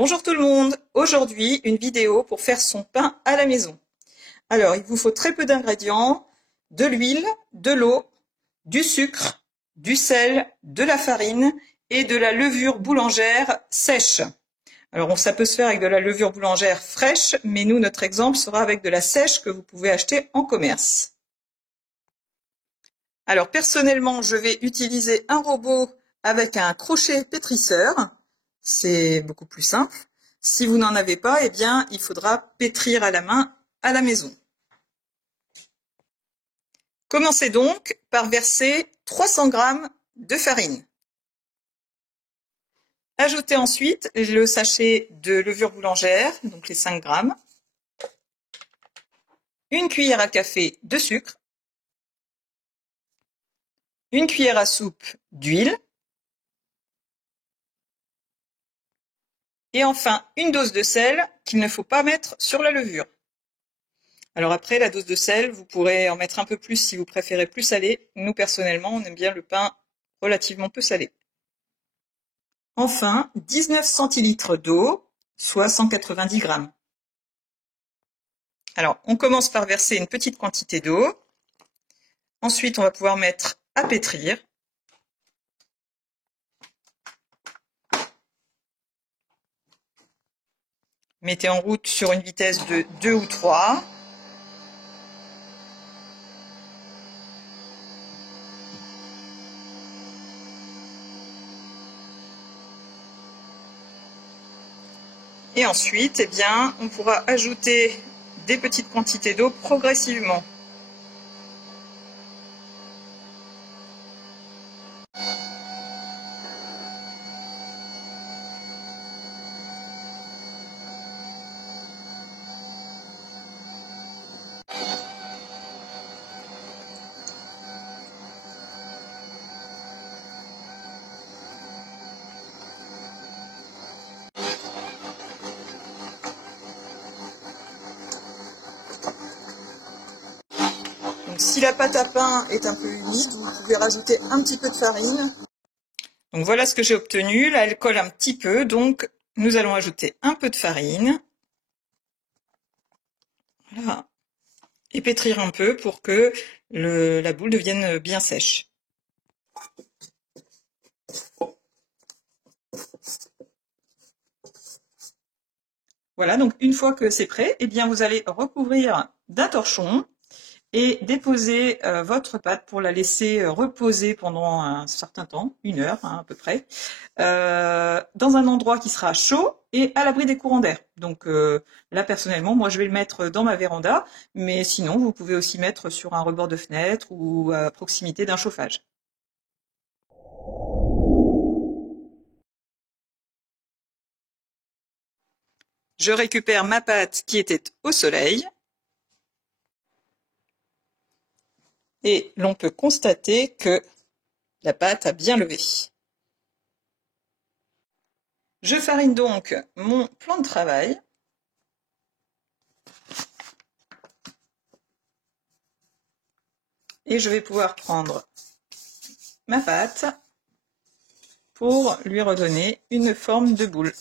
Bonjour tout le monde, aujourd'hui une vidéo pour faire son pain à la maison. Alors il vous faut très peu d'ingrédients, de l'huile, de l'eau, du sucre, du sel, de la farine et de la levure boulangère sèche. Alors ça peut se faire avec de la levure boulangère fraîche, mais nous notre exemple sera avec de la sèche que vous pouvez acheter en commerce. Alors personnellement je vais utiliser un robot avec un crochet pétrisseur. C'est beaucoup plus simple. Si vous n'en avez pas, eh bien, il faudra pétrir à la main à la maison. Commencez donc par verser 300 g de farine. Ajoutez ensuite le sachet de levure boulangère, donc les 5 g, une cuillère à café de sucre, une cuillère à soupe d'huile, et enfin une dose de sel qu'il ne faut pas mettre sur la levure. Alors après, la dose de sel, vous pourrez en mettre un peu plus si vous préférez plus salé. Nous, personnellement, on aime bien le pain relativement peu salé. Enfin, 19 centilitres d'eau, soit 190 g. Alors, on commence par verser une petite quantité d'eau. Ensuite, on va pouvoir mettre à pétrir. Mettez en route sur une vitesse de 2 ou 3. Et ensuite, eh bien, on pourra ajouter des petites quantités d'eau progressivement. Donc, si la pâte à pain est un peu humide, vous pouvez rajouter un petit peu de farine. Donc voilà ce que j'ai obtenu. Là, elle colle un petit peu, donc nous allons ajouter un peu de farine. Voilà. Et pétrir un peu pour que la boule devienne bien sèche. Voilà, donc une fois que c'est prêt, eh bien vous allez recouvrir d'un torchon et déposer votre pâte pour la laisser reposer pendant un certain temps, 1 heure à peu près, dans un endroit qui sera chaud et à l'abri des courants d'air. Donc là personnellement, moi je vais le mettre dans ma véranda, mais sinon vous pouvez aussi mettre sur un rebord de fenêtre ou à proximité d'un chauffage. Je récupère ma pâte qui était au soleil. Et l'on peut constater que la pâte a bien levé. Je farine donc mon plan de travail. Et je vais pouvoir prendre ma pâte pour lui redonner une forme de boule.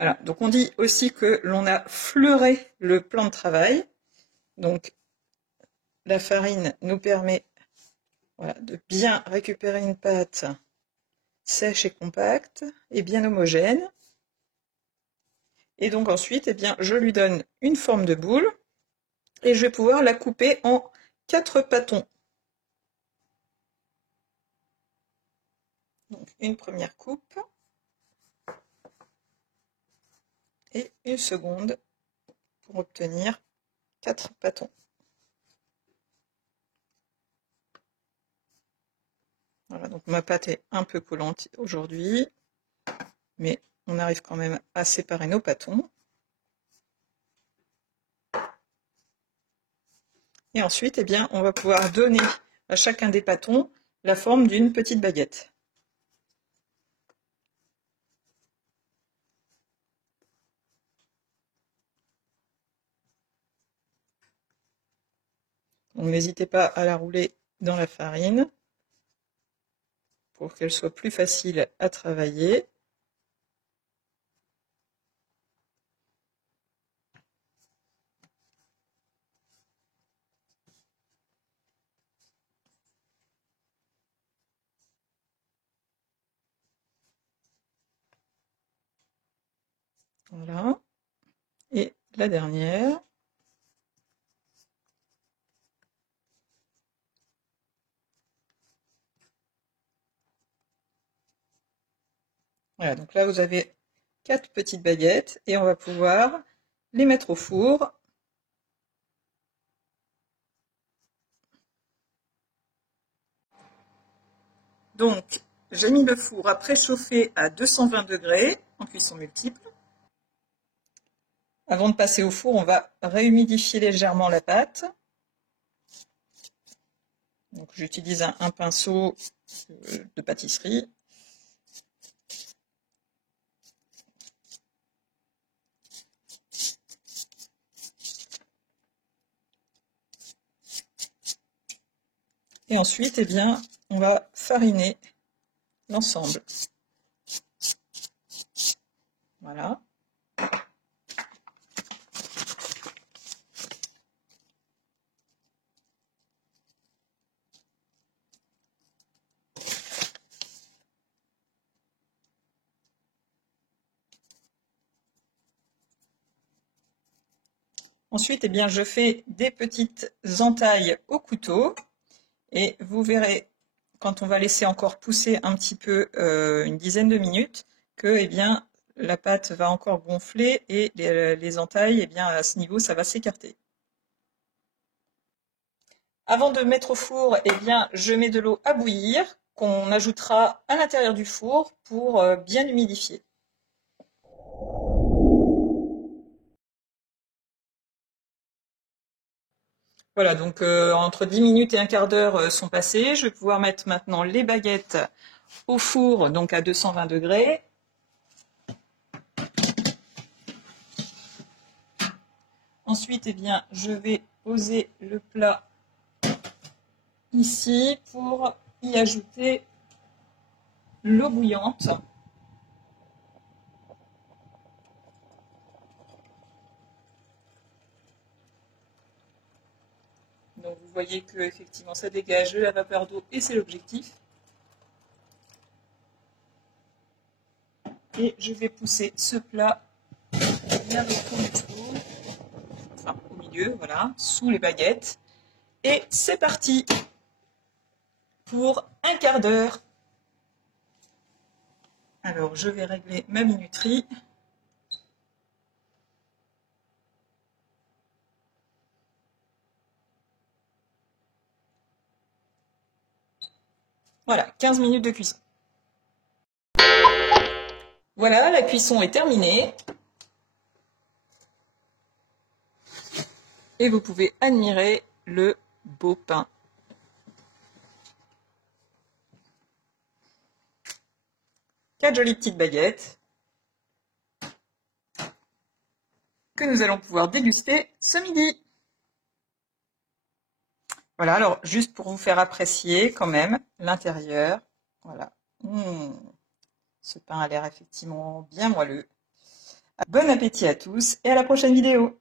Voilà, donc on dit aussi que l'on a fleuré le plan de travail. Donc la farine nous permet de bien récupérer une pâte sèche et compacte et bien homogène. Et donc ensuite, eh bien, je lui donne une forme de boule et je vais pouvoir la couper en 4 pâtons. Donc une première coupe et une seconde pour obtenir 4 pâtons. Voilà, donc ma pâte est un peu collante aujourd'hui, mais on arrive quand même à séparer nos pâtons. Et ensuite, eh bien, on va pouvoir donner à chacun des pâtons la forme d'une petite baguette. Donc n'hésitez pas à la rouler dans la farine pour qu'elle soit plus facile à travailler. Voilà. Et la dernière. Voilà, donc là vous avez 4 petites baguettes et on va pouvoir les mettre au four. Donc j'ai mis le four à préchauffer à 220 degrés en cuisson multiple. Avant de passer au four, on va réhumidifier légèrement la pâte. Donc j'utilise un pinceau de pâtisserie. Et ensuite, eh bien, on va fariner l'ensemble. Voilà. Ensuite, eh bien, je fais des petites entailles au couteau et vous verrez, quand on va laisser encore pousser un petit peu, une dizaine de minutes, que eh bien, la pâte va encore gonfler et les entailles, eh bien, à ce niveau, ça va s'écarter. Avant de mettre au four, eh bien, je mets de l'eau à bouillir qu'on ajoutera à l'intérieur du four pour bien humidifier. Voilà, donc entre 10 minutes et un quart d'heure sont passés. Je vais pouvoir mettre maintenant les baguettes au four, donc à 220 degrés. Ensuite, eh bien, je vais poser le plat ici pour y ajouter l'eau bouillante. Donc vous voyez que effectivement ça dégage de la vapeur d'eau et c'est l'objectif. Et je vais pousser ce plat vers le fond du four, enfin au milieu, voilà, sous les baguettes. Et c'est parti pour un quart d'heure. Alors je vais régler ma minuterie. Voilà, 15 minutes de cuisson. Voilà, la cuisson est terminée. Et vous pouvez admirer le beau pain. 4 jolies petites baguettes que nous allons pouvoir déguster ce midi. Voilà, alors juste pour vous faire apprécier quand même l'intérieur. Voilà. Ce pain a l'air effectivement bien moelleux. Bon appétit à tous et à la prochaine vidéo.